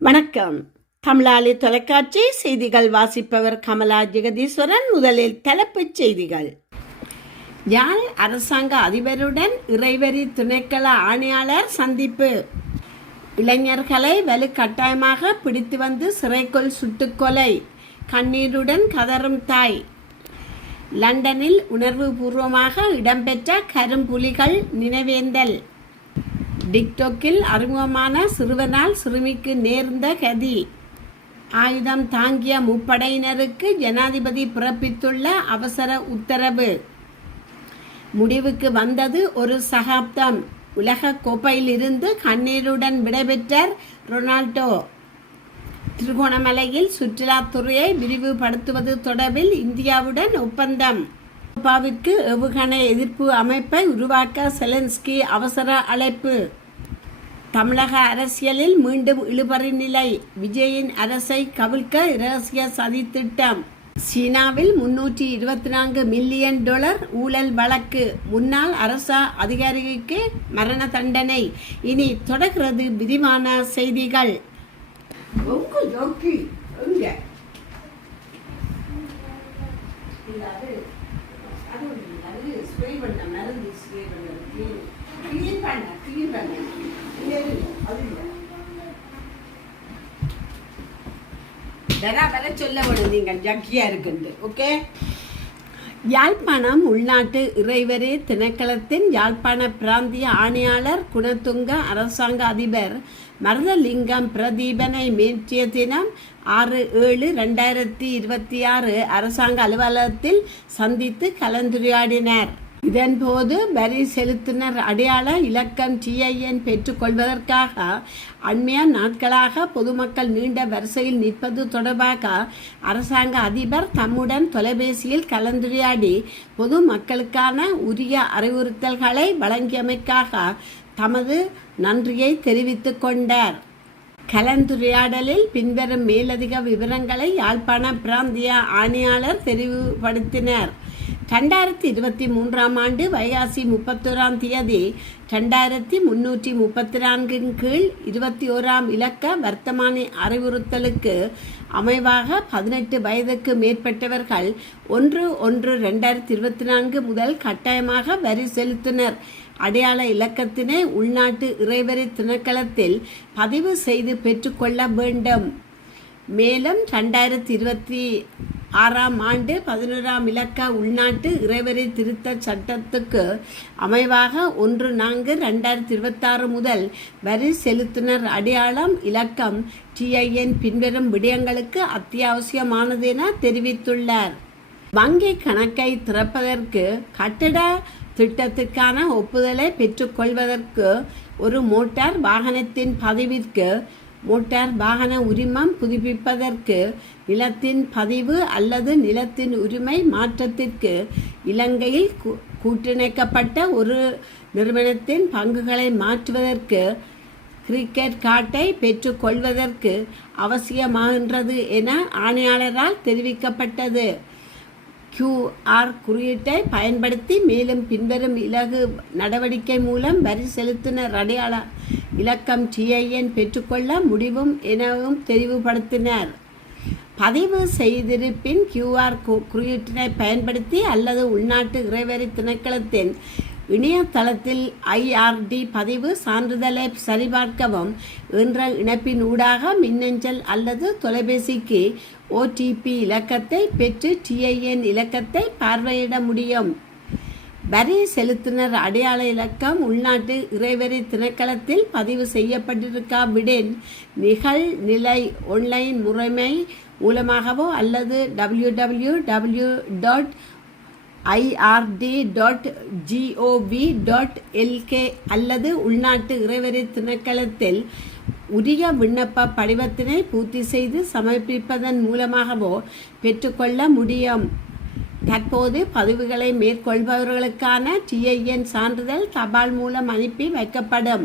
வணக்கம். தமிழாளி தொலைக்காட்சி செய்திகள் வாசிப்பவர் கமலா ஜெகதீஸ்வரன். முதலில் தலைப்புச் செய்திகள். யாழ் அரசாங்க அதிபருடன் இறைவரி திணைக்கள ஆணையாளர் சந்திப்பு. இளைஞர்களை வலுக்கட்டாயமாக பிடித்து வந்து சிறைக்குள் சுட்டுக்கொலை. கண்ணீருடன் கதறும் தாய். லண்டனில் உணர்வுபூர்வமாக இடம்பெற்ற கரும்புலிகள் நினைவேந்தல். டிக்டோக்கில் அறிமுகமான சிறுவனால் சிறுமிக்கு நேர்ந்த கதி. ஆயுதம் தாங்கிய முப்படையினருக்கு ஜனாதிபதி பிறப்பித்துள்ள அவசர உத்தரவு. முடிவுக்கு வந்தது ஒரு சகாப்தம். உலக கோப்பையிலிருந்து கண்ணீருடன் விடைபெற்றார் ரொனால்டோ. திருகோணமலையில் சுற்றுலாத்துறையை விரிவுபடுத்துவது தொடர்பில் இந்தியாவுடன் ஒப்பந்தம். ஐரோப்பாவிற்கு ஏவுகணை எதிர்ப்பு அமைப்பை உருவாக்க செலன்ஸ்கி அவசர அழைப்பு. தமிழக அரசியலில் மீண்டும் இழுபறி நிலை. விஜயின் அரசை கவிழ்க்க இரகசிய சதித்திட்டம். சீனாவில் $324 மில்லியன் ஊழல் வழக்கு. முன்னாள் அரச அதிகாரிக்கு மரண தண்டனை. இனி தொடர்கிறது விரிவான செய்திகள். யாழ்ப்பாணம் உள்நாட்டு இறைவரி திணைக்களத்தின் யாழ்ப்பாண பிராந்திய ஆணையாளர் குணத்துங்க அரசாங்க அதிபர் மருதலிங்கம் பிரதீபனை நேற்றைய தினம் 6/7/2026 அரசாங்க அலுவலகத்தில் சந்தித்து கலந்துரையாடினார். இதன்போது வரி செலுத்தினர் அடையாள இலக்கம் TIN பெற்றுக்கொள்வதற்காக அண்மைய நாட்களாக பொதுமக்கள் நீண்ட வரிசையில் நிற்பது தொடர்பாக அரசாங்க அதிபர் தம்முடன் தொலைபேசியில் கலந்துரையாடி பொதுமக்களுக்கான உரிய அறிவுறுத்தல்களை வழங்கியமைக்காக தமது நன்றியை தெரிவித்துக் கொண்டார். கலந்துரையாடலில் பின்வரும் மேலதிக விவரங்களை யாழ்ப்பாண பிராந்திய ஆணையாளர் தெரிவுபடுத்தினார். 2023 ஆண்டு வைகாசி 31 2334 கீழ் 21 இலக்க வர்த்தமானி அறிவுறுத்தலுக்கு அமைவாக 18 வயதுக்கு மேற்பட்டவர்கள் 1/1/2024 முதல் கட்டாயமாக வரி செலுத்தினர் அடையாள இலக்கத்தினை உள்நாட்டு இறைவரி திணைக்களத்தில் பதிவு செய்து பெற்றுக்கொள்ள வேண்டும். மேலும் 2026 ஆண்டு 11 இலக்க உள்நாட்டு இறைவரி திருத்த சட்டத்துக்கு அமைவாக 1/4/2026 முதல் வரி செலுத்தினர் அடையாளம் இலக்கம் TIN பின்வரும் விடயங்களுக்கு அத்தியாவசியமானது என தெரிவித்துள்ளார். வங்கி கணக்கை திறப்பதற்கு, கட்டட திட்டத்துக்கான ஒப்புதலை பெற்றுக்கொள்வதற்கு, ஒரு மோட்டார் வாகனத்தின் பதிவிற்கு, மோட்டார் வாகன உரிமம் புதுப்பிப்பதற்கு, நிலத்தின் பதிவு அல்லது நிலத்தின் உரிமை மாற்றத்திற்கு, இலங்கையில் கூட்டிணைக்கப்பட்ட ஒரு நிறுவனத்தின் பங்குகளை மாற்றுவதற்கு, கிரிக்கெட் கார்டை பெற்றுக்கொள்வதற்கு அவசியமாகின்றது என ஆணையாளரால் தெரிவிக்கப்பட்டது. QR குறியீட்டை பயன்படுத்தி மேலும் பின்வரும் இலகு நடவடிக்கை மூலம் வரி செலுத்தினர் அடையாள இலக்கம் TIN பெற்றுக்கொள்ள முடியும் எனவும் தெரிவுபடுத்தினர். பதிவு செய்திருப்பின் QR குறியீட்டினை பயன்படுத்தி அல்லது உள்நாட்டு இறைவரி திணைக்களத்தின் இணையதளத்தில் IRD பதிவு சான்றிதழை சரிபார்க்கவும் என்ற இணைப்பின் ஊடாக மின்னஞ்சல் அல்லது தொலைபேசிக்கு OTP இலக்கத்தை பெற்று TIN இலக்கத்தை பார்வையிட முடியும். வரி செலுத்தினர் அடையாள இலக்கம் உள்நாட்டு இறைவரி திணைக்களத்தில் பதிவு செய்யப்பட்டிருக்காவிடின் நிகழ்நிலை ஒன்லைன் முறைமை மூலமாகவோ அல்லது www.ird.gov.lk அல்லது உள்நாட்டு இறைவரி திணைக்களத்தில் உரிய விண்ணப்ப படிவத்தினை பூர்த்தி செய்து சமர்ப்பிப்பதன் மூலமாகவோ பெற்றுக்கொள்ள முடியும். தற்போது பதிவுகளை மேற்கொள்பவர்களுக்கான TIN சான்றிதழ் தபால் மூலம் அனுப்பி வைக்கப்படும்.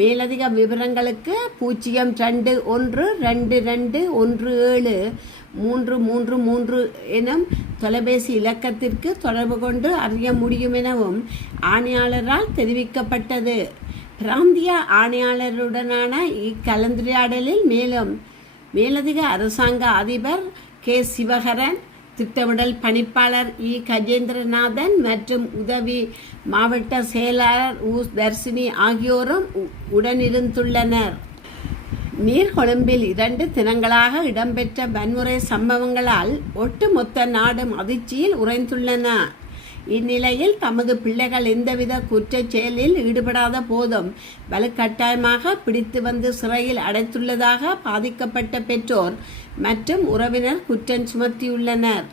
மேலதிக விவரங்களுக்கு 0212217333 எனும் தொலைபேசி இலக்கத்திற்கு தொடர்பு கொண்டு அறிய முடியும் எனவும் ஆணையாளரால் தெரிவிக்கப்பட்டது. பிராந்திய ஆணையாளருடனான இக்கலந்துரையாடலில் மேலதிக அரசாங்க அதிபர் கே சிவகரன், திட்டமிடல் பணிப்பாளர் கஜேந்திரநாதன் மற்றும் உதவி மாவட்ட செயலாளர் தர்சினி ஆகியோரும் உடனிருந்துள்ளனர். நீர்கொழும்பில் 2 தினங்களாக இடம்பெற்ற வன்முறை சம்பவங்களால் ஒட்டுமொத்த நாடும் அதிர்ச்சியில் உறைந்துள்ளன. இந்நிலையில் தமது பிள்ளைகள் எந்தவித குற்றச் செயலில் ஈடுபடாத போதும் வலுக்கட்டாயமாக பிடித்து வந்து சிறையில் அடைத்துள்ளதாக பாதிக்கப்பட்ட பெற்றோர் மற்றும் உறவினர் குற்றம் சுமத்தியுள்ளனர்.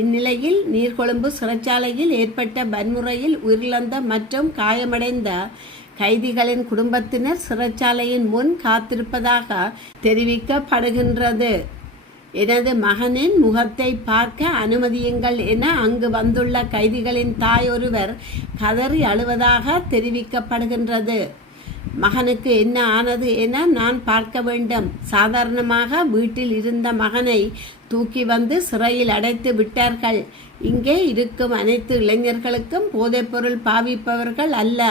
இந்நிலையில் நீர்கொழும்பு சிறைச்சாலையில் ஏற்பட்ட வன்முறையில் உயிரிழந்த மற்றும் காயமடைந்த கைதிகளின் குடும்பத்தினர் சிறைச்சாலையின் முன் காத்திருப்பதாக தெரிவிக்கப்படுகின்றது. எனது மகனின் முகத்தை பார்க்க அனுமதியுங்கள் என அங்கு வந்துள்ள கைதிகளின் தாய் ஒருவர் கதறி அழுவதாக தெரிவிக்கப்படுகின்றது. மகனுக்கு என்ன ஆனது என நான் பார்க்க வேண்டும். சாதாரணமாக வீட்டில் இருந்த மகனை தூக்கி வந்து சிறையில் அடைத்து விட்டார்கள். இங்கே இருக்கும் அனைத்து இளைஞர்களுக்கும் போதைப்பொருள் பாவிப்பவர்கள் அல்ல.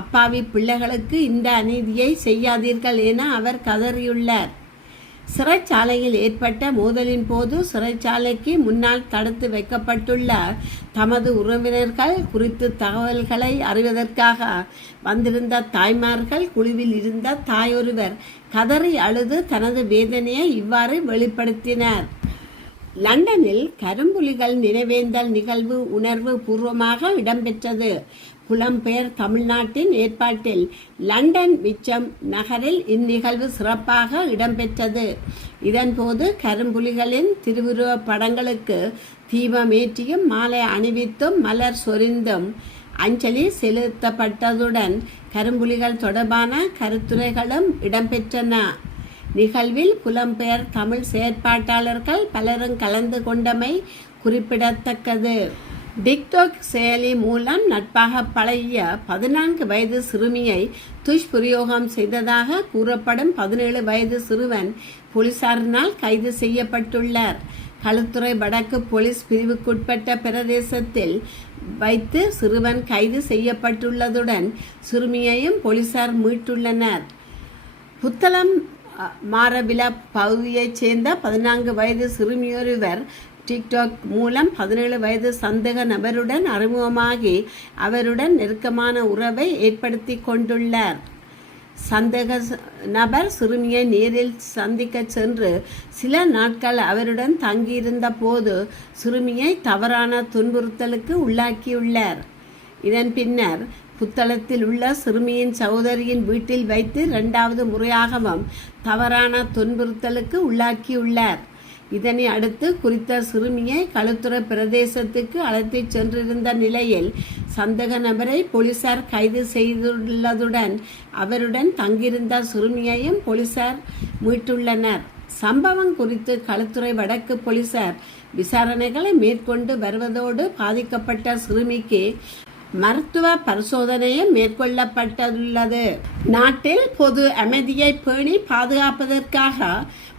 அப்பாவி பிள்ளைகளுக்கு இந்த அநீதியை செய்யாதீர்கள் என அவர் கதறியுள்ளார். சிறைச்சாலையில் ஏற்பட்ட மோதலின் போது சிறைச்சாலைக்கு முன்னால் தடுத்து வைக்கப்பட்டுள்ள தமது உறவினர்கள் குறித்து தகவல்களை அறிவதற்காக வந்திருந்த தாய்மார்கள் குழுவில் இருந்த தாயொருவர் கதறி அழுது தனது வேதனையை இவ்வாறு வெளிப்படுத்தினார். லண்டனில் கரும்புலிகள் நினைவேந்தல் நிகழ்வு உணர்வு பூர்வமாக இடம்பெற்றது. புலம்பெயர் தமிழ்நாட்டின் ஏற்பாட்டில் லண்டன் மிச்சம் நகரில் இந்நிகழ்வு சிறப்பாக இடம்பெற்றது. இதன்போது கரும்புலிகளின் திருவுருவ படங்களுக்கு தீபமேற்றியும் மாலை அணிவித்தும் மலர் சொரிந்தும் அஞ்சலி செலுத்தப்பட்டதுடன் கரும்புலிகள் தொடர்பான கருத்துரைகளும் இடம்பெற்றன. நிகழ்வில் புலம்பெயர் தமிழ் செயற்பாட்டாளர்கள் பலரும் கலந்து கொண்டமை குறிப்பிடத்தக்கது. டிக்டாக் செயலி மூலம் நட்பாக பழகிய 14 வயது சிறுமியை துஷ்பிரயோகம் செய்ததாக கூறப்படும் 17 வயது சிறுவன் போலீசாரினால் கைது செய்யப்பட்டுள்ளார். களுத்துறை வடக்கு போலீஸ் பிரிவுக்குட்பட்ட பிரதேசத்தில் வைத்து சிறுவன் கைது செய்யப்பட்டுள்ளதுடன் சிறுமியையும் போலீசார் மீட்டுள்ளனர். புத்தளம் மாரவில பகுதியைச் சேர்ந்த 14 வயது சிறுமியொருவர் டிக்டாக் மூலம் 17 வயது சந்தேக நபருடன் அறிமுகமாகி அவருடன் நெருக்கமான உறவை ஏற்படுத்தி கொண்டுள்ளார். சந்தேக நபர் சிறுமியை நேரில் சந்திக்க சென்று சில நாட்கள் அவருடன் தங்கியிருந்த போது சிறுமியை தவறான துன்புறுத்தலுக்கு உள்ளாக்கியுள்ளார். இதன் பின்னர் புத்தளத்தில் உள்ள சிறுமியின் சகோதரியின் வீட்டில் வைத்து 2வது முறையாகவும் தவறான துன்புறுத்தலுக்கு உள்ளாக்கியுள்ளார். இதனை அடுத்து குறித்த சிறுமியை களுத்துறை பிரதேசத்துக்கு அழைத்து சென்றிருந்த நிலையில் சந்தேக நபரை போலீசார் கைது செய்துள்ளதுடன் அவருடன் தங்கியிருந்த சிறுமியையும் போலீசார் மீட்டுள்ளனர். சம்பவம் குறித்து களுத்துறை வடக்கு போலீசார் விசாரணைகளை மேற்கொண்டு வருவதோடு பாதிக்கப்பட்ட சிறுமிக்கு மருத்துவ பரிசோதனையும் மேற்கொள்ளப்பட்டுள்ளது. நாட்டில் பொது அமைதியை பேணி பாதுகாப்பதற்காக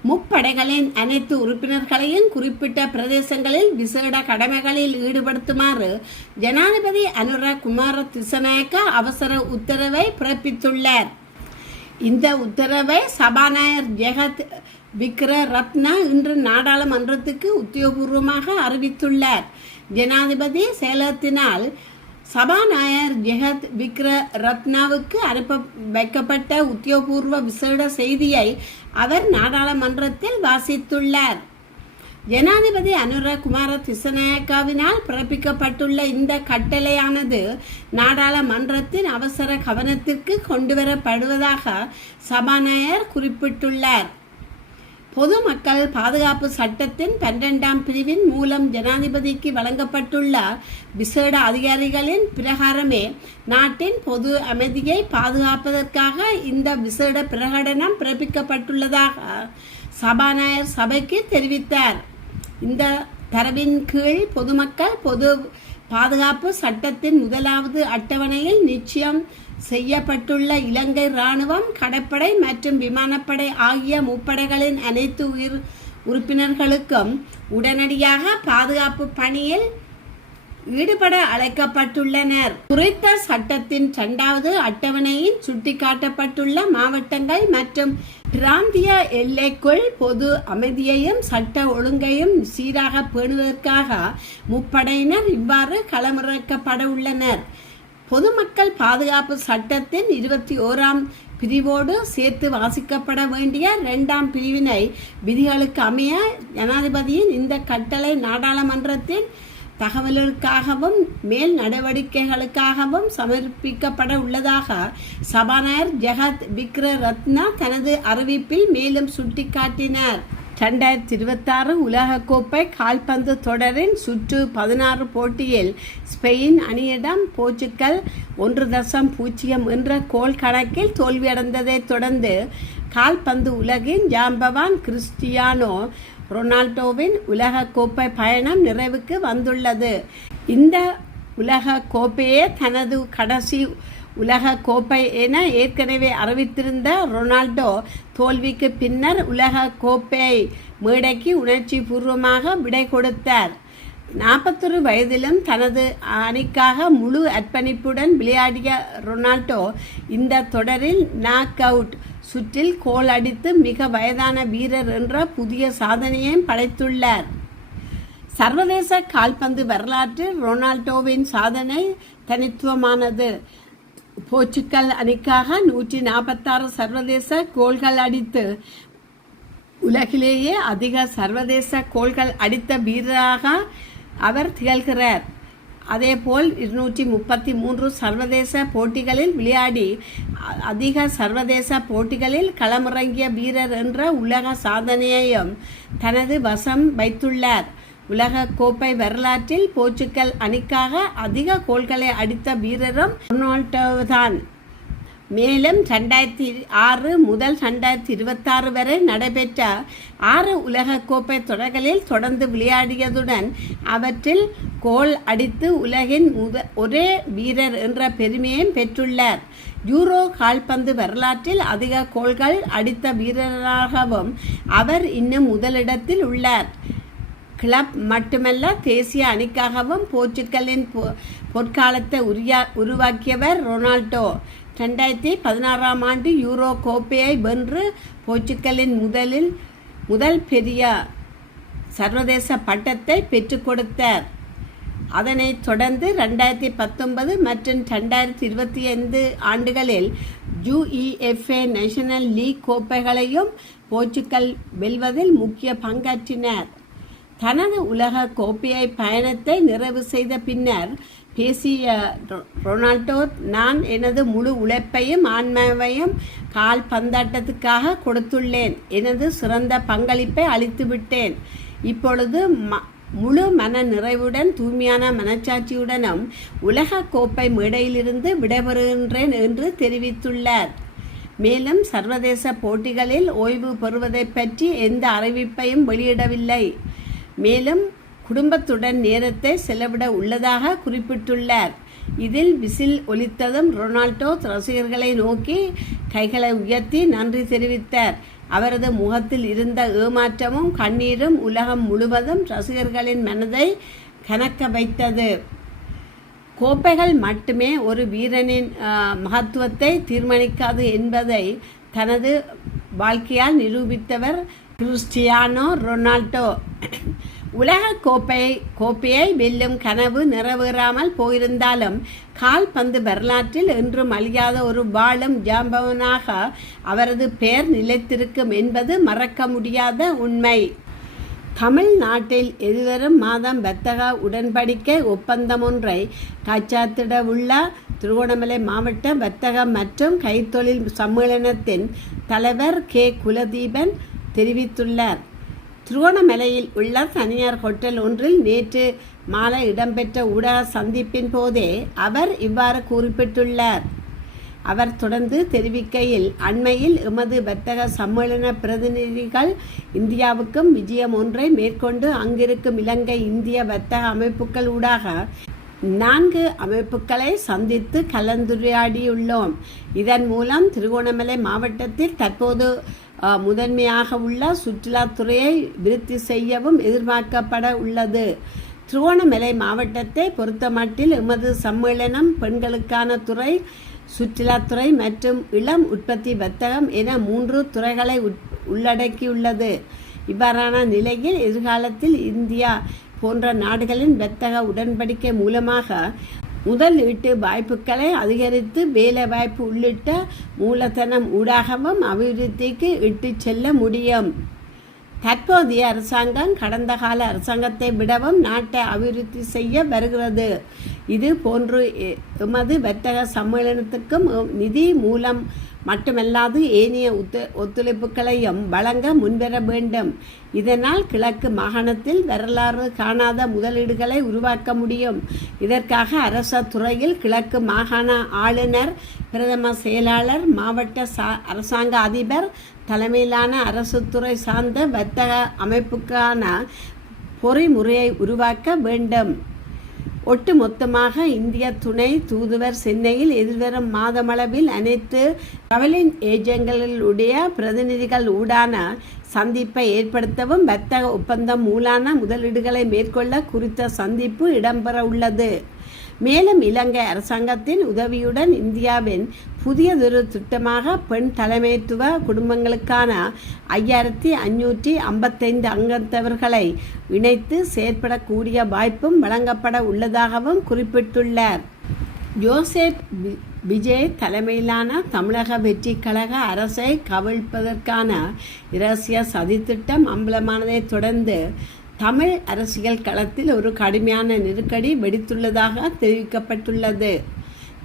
முப்படைகளின் அனைத்து உறுப்பினர்களையும் குறிப்பிட்ட பிரதேசங்களில் விசேட கடமைகளில் ஈடுபடுத்துமாறு ஜனாதிபதி அனுர குமார திசநாயக்க அவசர உத்தரவை பிறப்பித்துள்ளார். இந்த உத்தரவை சபாநாயகர் ஜெகத் விக்ர ரத்னா இன்று நாடாளுமன்றத்துக்கு உத்தியோகபூர்வமாக அறிவித்துள்ளார். ஜனாதிபதி செயலகத்தினால் சபாநாயகர் ஜெகத் விக்ர ரத்னாவுக்கு அனுப்ப வைக்கப்பட்ட உத்தியோகபூர்வ விசேட செய்தியை அவர் நாடாளுமன்றத்தில் வாசித்துள்ளார். ஜனாதிபதி அனுர குமார திசநாயக்காவினால் பிறப்பிக்கப்பட்டுள்ள இந்த கட்டளையானது நாடாளுமன்றத்தின் அவசர கவனத்திற்கு கொண்டுவரப்படுவதாக சபாநாயகர் குறிப்பிட்டுள்ளார். பொதுமக்கள் பாதுகாப்பு சட்டத்தின் 12ஆம் பிரிவின் மூலம் ஜனாதிபதிக்கு வழங்கப்பட்டுள்ள விசேட அதிகாரிகளின் பிரகாரமே நாட்டின் பொது அமைதியை பாதுகாப்பதற்காக இந்த விசேட பிரகடனம் பிறப்பிக்கப்பட்டுள்ளதாக சபாநாயகர் சபைக்கு தெரிவித்தார். இந்த தரவின் கீழ் பொதுமக்கள் பொது பாதுகாப்பு சட்டத்தின் 1வது அட்டவணையில் நிச்சயம் செய்யப்பட்டுள்ள இலங்கை இராணுவம், கடற்படை மற்றும் விமானப்படை ஆகிய முப்படைகளின் அனைத்து உறுப்பினர்களுக்கும் உடனடியாக பாதுகாப்பு பணியில் ஈடுபட அழைக்கப்பட்டுள்ளனர். குறித்த சட்டத்தின் 2வது அட்டவணையில் சுட்டிக்காட்டப்பட்டுள்ள மாவட்டங்கள் மற்றும் பிராந்திய எல்லைக்குள் பொது அமைதியையும் சட்ட ஒழுங்கையும் சீராக பேணுவதற்காக முப்படையினர் இவ்வாறு களமிறக்கப்பட உள்ளனர். பொதுமக்கள் பாதுகாப்பு சட்டத்தின் 21ஆம் பிரிவோடு சேர்த்து வாசிக்கப்பட வேண்டிய 2ஆம் பிரிவினை விதிகளுக்கு அமைய ஜனாதிபதியின் இந்த கட்டளை நாடாளுமன்றத்தின் தகவல்களுக்காகவும் மேல் நடவடிக்கைகளுக்காகவும் சமர்ப்பிக்கப்பட உள்ளதாக சபாநாயகர் ஜெகத் விக்ரரத்ன தனது அறிவிப்பில் மேலும் சுட்டிக்காட்டினார். 2026 உலகக்கோப்பை கால்பந்து தொடரின் சுற்று 16 போட்டியில் ஸ்பெயின் அணியிடம் போர்ச்சுகல் 1-0 என்ற கோல் கணக்கில் தோல்வியடைந்ததைத் தொடர்ந்து கால்பந்து உலகின் ஜாம்பவான் கிறிஸ்டியானோ ரொனால்டோவின் உலக கோப்பை பயணம் நிறைவுக்கு வந்துள்ளது. இந்த உலக கோப்பையே தனது கடைசி உலக கோப்பை என ஏற்கனவே அறிவித்திருந்த ரொனால்டோ தோல்விக்கு பின்னர் உலக கோப்பை மேடைக்கு உணர்ச்சி பூர்வமாக விடை கொடுத்தார். 41 வயதிலும் தனது அணிக்காக முழு அர்ப்பணிப்புடன் விளையாடிய ரொனால்டோ இந்த தொடரில் நாக் அவுட் சுற்றில் கோல் அடித்து மிக வயதான வீரர் என்ற புதிய சாதனையையும் படைத்துள்ளார். சர்வதேச கால்பந்து வரலாற்றில் ரொனால்டோவின் சாதனை தனித்துவமானது. போர்ச்சுகல் அணிக்காக 146 சர்வதேச கோல்கள் அடித்து உலகிலேயே அதிக சர்வதேச கோல்கள் அடித்த வீரராக அவர் திகழ்கிறார். அதேபோல் 233 சர்வதேச போட்டிகளில் விளையாடி அதிக சர்வதேச போட்டிகளில் களமிறங்கிய வீரர் என்ற உலக சாதனையையும் தனது வசம் வைத்துள்ளார். உலக கோப்பை வரலாற்றில் போர்ச்சுகல் அணிக்காக அதிக கோல்களை அடித்த வீரரும் ரொனால்டோதான். மேலும் 2006 முதல் 2026 வரை நடைபெற்ற 6 உலகக்கோப்பை தொடர்களில் தொடர்ந்து விளையாடியதுடன் அவற்றில் கோல் அடித்து உலகின் ஒரே வீரர் என்ற பெருமையையும் பெற்றுள்ளார். யூரோ கால்பந்து வரலாற்றில் அதிக கோல்கள் அடித்த வீரராகவும் அவர் இன்னும் முதலிடத்தில் உள்ளார். கிளப் மட்டுமல்ல, தேசிய அணிக்காகவும் போர்ச்சுகலின் பொற்காலத்தை உருவாக்கியவர் ரொனால்டோ. 2016ஆம் ஆண்டு யூரோ கோப்பையை வென்று போர்ச்சுகலின் முதல் பெரிய சர்வதேச பட்டத்தை பெற்றுக் கொடுத்தார். அதனைத் தொடர்ந்து 2019 மற்றும் 2025 ஆண்டுகளில் UEFA நேஷனல் லீக் கோப்பைகளையும் போர்ச்சுகல் வெல்வதில் முக்கிய பங்காற்றினார். தனது உலக கோப்பையை பயணத்தை நிறைவு செய்த பின்னர் பேசிய ரொனால்டோ, நான் எனது முழு உழைப்பையும் ஆன்மாவையும் கால்பந்தாட்டத்துக்காக கொடுத்துள்ளேன். எனது சிறந்த பங்களிப்பை அளித்துவிட்டேன். இப்பொழுது முழு மன நிறைவுடன் தூய்மையான மனச்சாட்சியுடனும் உலக கோப்பை மேடையிலிருந்து விடைபெறுகின்றேன் என்று தெரிவித்துள்ளார். மேலும் சர்வதேச போட்டிகளில் ஓய்வு பெறுவதை பற்றி எந்த அறிவிப்பையும் வெளியிடவில்லை. மேலும் குடும்பத்துடன் நேரத்தை செலவிட உள்ளதாக குறிப்பிட்டுள்ளார். இதில் விசில் ஒலித்ததும் ரொனால்டோ ரசிகர்களை நோக்கி கைகளை உயர்த்தி நன்றி தெரிவித்தார். அவரது முகத்தில் இருந்த ஏமாற்றமும் கண்ணீரும் உலகம் முழுவதும் ரசிகர்களின் மனதை கனக்க வைத்தது. கோப்பைகள் மட்டுமே ஒரு வீரனின் மகத்துவத்தை தீர்மானிக்காது என்பதை தனது வாழ்க்கையால் நிரூபித்தவர் கிறிஸ்டியானோ ரொனால்டோ. உலக கோப்பையை வெல்லும் கனவு நிறைவேறாமல் போயிருந்தாலும் கால்பந்து வரலாற்றில் என்றும் அழியாத ஒரு வாழும் ஜாம்பவனாக அவரது பெயர் நிலைத்திருக்கும் என்பது மறக்க முடியாத உண்மை. தமிழ்நாட்டில் எதிர்வரும் மாதம் வர்த்தக உடன்படிக்கை ஒப்பந்தம் ஒன்றை கைச்சாத்திடவுள்ள திருகோணமலை மாவட்ட வர்த்தக மற்றும் கைத்தொழில் சம்மேளனத்தின் தலைவர் கே. குலதீபன் தெரிவித்துள்ளார். திருகோணமலையில் உள்ள தனியார் ஹோட்டல் ஒன்றில் நேற்று மாலை இடம்பெற்ற ஊடக சந்திப்பின் போதே அவர் இவ்வாறு குறிப்பிட்டுள்ளார். அவர் தொடர்ந்து தெரிவிக்கையில், அண்மையில் எமது வர்த்தக சம்மேளன பிரதிநிதிகள் இந்தியாவுக்கும் விஜயம் ஒன்றை மேற்கொண்டு அங்கிருக்கும் இலங்கை இந்திய வர்த்தக அமைப்புகள் ஊடாக 4 அமைப்புகளை சந்தித்து கலந்துரையாடியுள்ளோம். இதன் மூலம் திருகோணமலை மாவட்டத்தில் தற்போது முதன்மையாக உள்ள சுற்றுலாத்துறையை விருத்தி செய்யவும் எதிர்பார்க்கப்பட உள்ளது. திருகோணமலை மாவட்டத்தை பொறுத்தமட்டில் எமது சம்மேளனம் பெண்களுக்கான துறை, சுற்றுலாத்துறை மற்றும் இளம் உற்பத்தி வர்த்தகம் என 3 துறைகளை உள்ளடக்கியுள்ளது. இவ்வாறான நிலையில் எதிர்காலத்தில் இந்தியா போன்ற நாடுகளின் வர்த்தக உடன்படிக்கை மூலமாக முதலீட்டு வாய்ப்புகளை அதிகரித்து வேலைவாய்ப்பு உள்ளிட்ட மூலதனம் ஊடாகவும் அபிவிருத்திக்கு இட்டு செல்ல முடியும். தற்போதைய அரசாங்கம் கடந்த கால அரசாங்கத்தை விடவும் நாட்டை அபிவிருத்தி செய்ய வருகிறது. இது போன்று எமது வர்த்தக சம்மேளனத்துக்கும் நிதி மூலம் மட்டுமல்லாது ஏனைய ஒத்துழைப்புகளையும் வழங்க முன்வர வேண்டும். இதனால் கிழக்கு மாகாணத்தில் வரலாறு காணாத முதலீடுகளை உருவாக்க முடியும். இதற்காக அரச துறையில் கிழக்கு மாகாண ஆளுநர், பிரதம செயலாளர், மாவட்ட அரசாங்க அதிபர் தலைமையிலான அரசு துறை சார்ந்த வர்த்தக அமைப்புக்கான பொறிமுறையை உருவாக்க வேண்டும். ஒட்டுமொத்தமாக இந்திய துணை தூதுவர் சென்னையில் எதிர்வரும் மாதமளவில் அனைத்து டிராவலிங் ஏஜென்ட்களுடைய பிரதிநிதிகள் ஊடான சந்திப்பை ஏற்படுத்தவும் வர்த்தக ஒப்பந்தம் மூலான முதலீடுகளை மேற்கொள்ள குறித்த சந்திப்பு இடம்பெற உள்ளது. மேலும் இலங்கை அரசாங்கத்தின் உதவியுடன் இந்தியாவின் புதியதொரு திட்டமாக பெண் தலைமைத்துவ குடும்பங்களுக்கான 5555 அங்கத்தவர்களை இணைத்து செயற்படக்கூடிய வாய்ப்பும் வழங்கப்பட உள்ளதாகவும் குறிப்பிட்டுள்ளார். ஜோசப் விஜய் தலைமையிலான தமிழக வெற்றி கழக அரசை கவிழ்ப்பதற்கான இரகசிய சதித்திட்டம் அம்பலமானதைத் தொடர்ந்து தமிழ் அரசியல் களத்தில் ஒரு கடுமையான நெருக்கடி வெடித்துள்ளதாக தெரிவிக்கப்பட்டுள்ளது.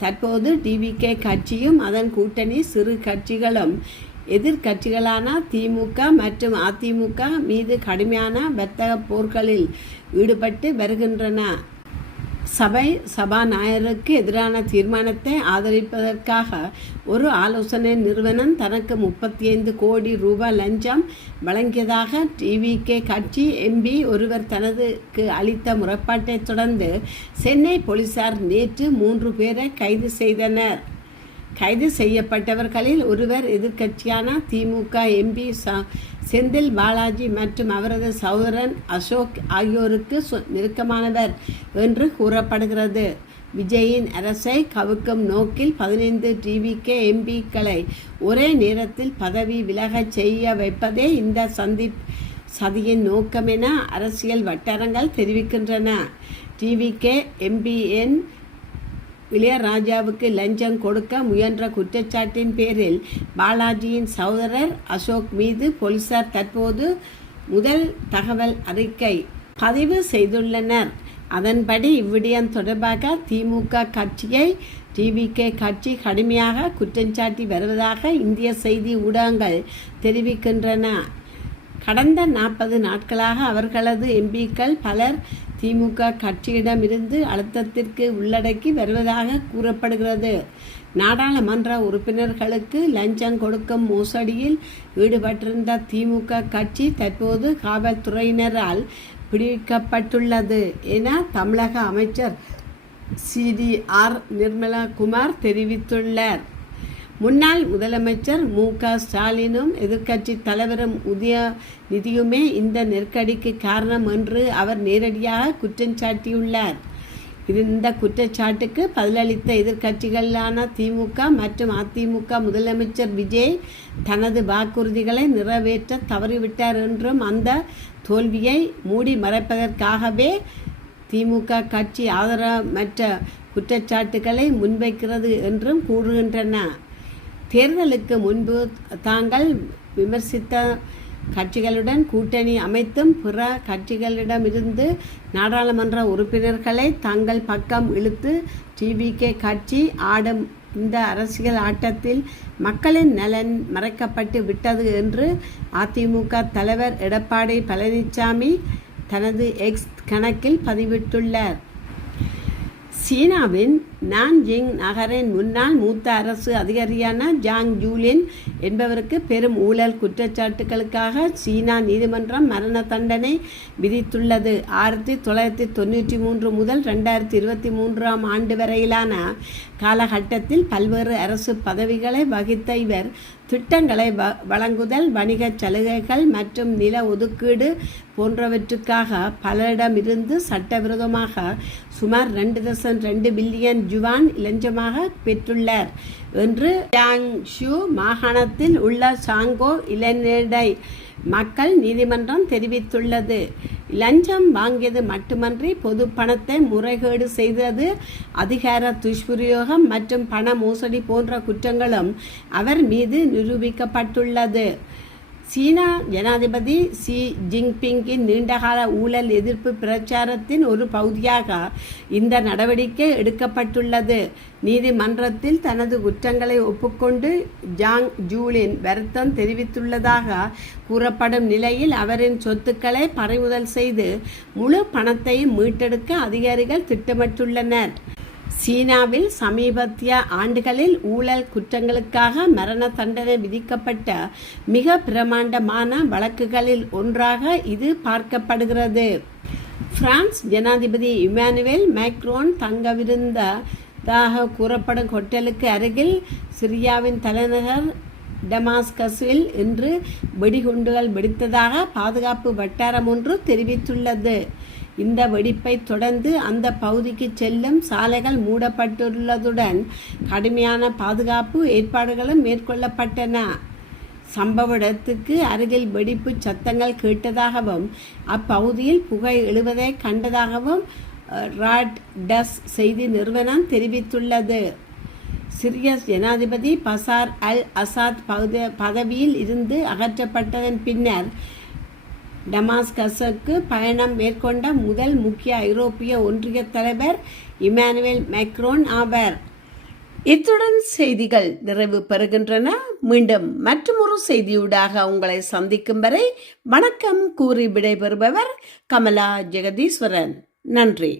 தற்போது டிவிகே கட்சியும் அதன் கூட்டணி சிறு கட்சிகளும் எதிர்கட்சிகளான திமுக மற்றும் அதிமுக மீது கடுமையான வர்த்தக போர்களில் ஈடுபட்டு வருகின்றன. சபாநாயகருக்கு எதிரான தீர்மானத்தை ஆதரிப்பதற்காக ஒரு ஆலோசனை நிறுவனம் தனக்கு 35 கோடி ரூபாய் லஞ்சம் வழங்கியதாக டிவிகே கட்சி எம்பி ஒருவர் தனதுக்கு அளித்த முறைப்பாட்டை தொடர்ந்து சென்னை போலீசார் நேற்று 3 பேரை கைது செய்தனர். கைது செய்யப்பட்டவர்களில் ஒருவர் எதிர்க்கட்சியான திமுக எம்பி செந்தில் பாலாஜி மற்றும் அவரது சகோதரன் அசோக் ஆகியோருக்கு நெருக்கமானவர் என்று கூறப்படுகிறது. விஜயின் அரசை கவிழ்க்கும் நோக்கில் 15 டிவிகே எம்பிக்களை ஒரே நேரத்தில் பதவி விலகச் செய்ய வைப்பதே இந்த சதியின் நோக்கம் என அரசியல் வட்டாரங்கள் தெரிவிக்கின்றன. டிவிகே எம்பிஎன் இளையராஜாவுக்கு லஞ்சம் கொடுக்க முயன்ற குற்றச்சாட்டின் பேரில் பாலாஜியின் சகோதரர் அசோக் மீது போலீசார் தற்போது முதல் தகவல் அறிக்கை பதிவு செய்துள்ளனர். அதன்படி இவ்விடயம் தொடர்பாக திமுக கட்சியை டிவிகே கட்சி கடுமையாக குற்றஞ்சாட்டி வருவதாக இந்திய செய்தி ஊடகங்கள் தெரிவிக்கின்றன. கடந்த 40 நாட்களாக அவர்களது எம்பிக்கள் பலர் திமுக கட்சியிடமிருந்து அழுத்தத்திற்கு உள்ளடக்கி வருவதாக கூறப்படுகிறது. நாடாளுமன்ற உறுப்பினர்களுக்கு லஞ்சம் கொடுக்கும் மோசடியில் ஈடுபட்டிருந்த திமுக கட்சி தற்போது காவல்துறையினரால் பிடிக்கப்பட்டுள்ளது என தமிழக அமைச்சர் CDR நிர்மலகுமார் தெரிவித்துள்ளார். முன்னாள் முதலமைச்சர் மு.க. ஸ்டாலினும் எதிர்க்கட்சி தலைவரும் உதயநிதியுமே இந்த நெருக்கடிக்கு காரணம் என்று அவர் நேரடியாக குற்றஞ்சாட்டியுள்ளார். இந்த குற்றச்சாட்டுக்கு பதிலளித்த எதிர்க்கட்சிகளான திமுக மற்றும் அதிமுக முதலமைச்சர் விஜய் தனது வாக்குறுதிகளை நிறைவேற்ற தவறிவிட்டார் என்றும் அந்த தோல்வியை மூடி மறைப்பதற்காகவே திமுக கட்சி ஆதாரமற்ற குற்றச்சாட்டுகளை முன்வைக்கிறது என்றும் கூறுகின்றன. தேர்தலுக்கு முன்பு தாங்கள் விமர்சித்த கட்சிகளுடன் கூட்டணி அமைத்தும் பிற கட்சிகளிடமிருந்து நாடாளுமன்ற உறுப்பினர்களை தங்கள் பக்கம் இழுத்து டிவிகே கட்சி ஆடும் இந்த அரசியல் ஆட்டத்தில் மக்களின் நலன் மறைக்கப்பட்டு விட்டது என்று அதிமுக தலைவர் எடப்பாடி பழனிசாமி தனது எக்ஸ் கணக்கில் பதிவிட்டுள்ளார். சீனாவின் நான்ஜிங் நகரின் முன்னாள் மூத்த அரசு அதிகாரியான ஜாங் ஜூலின் என்பவருக்கு பெரும் ஊழல் குற்றச்சாட்டுகளுக்காக சீனா நீதிமன்றம் மரண தண்டனை விதித்துள்ளது. 1993 முதல் 2023 ஆண்டு வரையிலான காலகட்டத்தில் பல்வேறு அரசு பதவிகளை வகித்த இவர் திட்டங்களை வழங்குதல், வணிகச் சலுகைகள் மற்றும் நில ஒதுக்கீடு போன்றவற்றுக்காக பலரிடமிருந்து சட்டவிரோதமாக சுமார் 2.2 பில்லியன் யுவான் இலஞ்சமாக பெற்றுள்ளார் என்று ஜியாங்சு மாகாணத்தில் உள்ள சாங்கோ இளைஞடை மக்கள் நீதிமன்றம் தெரிவித்துள்ளது. லஞ்சம் வாங்கியது மட்டுமன்றி பொது பணத்தை முறைகேடு செய்தது, அதிகார துஷ்பிரயோகம் மற்றும் பண மோசடி போன்ற குற்றங்களும் அவர் மீது நிரூபிக்கப்பட்டுள்ளது. சீனா ஜனாதிபதி ஷி ஜின்பிங்கின் நீண்டகால ஊழல் எதிர்ப்பு பிரச்சாரத்தின் ஒரு பகுதியாக இந்த நடவடிக்கை எடுக்கப்பட்டுள்ளது. நீதிமன்றத்தில் தனது குற்றங்களை ஒப்புக்கொண்டு ஜாங் ஜூலின் வருத்தம் தெரிவித்துள்ளதாக கூறப்படும் நிலையில் அவரின் சொத்துக்களை பறிமுதல் செய்து முழு பணத்தையும் மீட்டெடுக்க அதிகாரிகள் திட்டமிட்டுள்ளனர். சீனாவில் சமீபத்திய ஆண்டுகளில் ஊழல் குற்றங்களுக்காக மரண தண்டனை விதிக்கப்பட்ட மிக பிரமாண்டமான வழக்குகளில் ஒன்றாக இது பார்க்கப்படுகிறது. பிரான்ஸ் ஜனாதிபதி இமானுவேல் மேக்ரோன் தங்கவிருந்ததாக கூறப்படும் ஹோட்டலுக்கு அருகில் சிரியாவின் தலைநகர் டமாஸ்கஸில் இன்று வெடிகுண்டுகள் வெடித்ததாக பாதுகாப்பு வட்டாரம் ஒன்று தெரிவித்துள்ளது. இந்த வெடிப்பை தொடர்ந்து அந்த பகுதிக்கு செல்லும் சாலைகள் மூடப்பட்டுள்ளதுடன் கடுமையான பாதுகாப்பு ஏற்பாடுகளும் மேற்கொள்ளப்பட்டன. சம்பவ இடத்துக்கு அருகில் வெடிப்பு சத்தங்கள் கேட்டதாகவும் அப்பகுதியில் புகை எழுவதை கண்டதாகவும் ராய்ட்டர்ஸ் செய்தி நிறுவனம் தெரிவித்துள்ளது. சிரிய ஜனாதிபதி பசார் அல் அசாத் பதவியில் இருந்து அகற்றப்பட்டதன் பின்னர் டமாஸ்கஸுக்கு பயணம் மேற்கொண்ட முதல் முக்கிய ஐரோப்பிய ஒன்றிய தலைவர் இமானுவேல் மேக்ரோன் ஆவார். இத்துடன் செய்திகள் நிறைவு பெறுகின்றன. மீண்டும் மற்றொரு செய்தியூடாக உங்களை சந்திக்கும் வரை வணக்கம் கூறி விடைபெறுபவர் கமலா ஜெகதீஸ்வரன். நன்றி.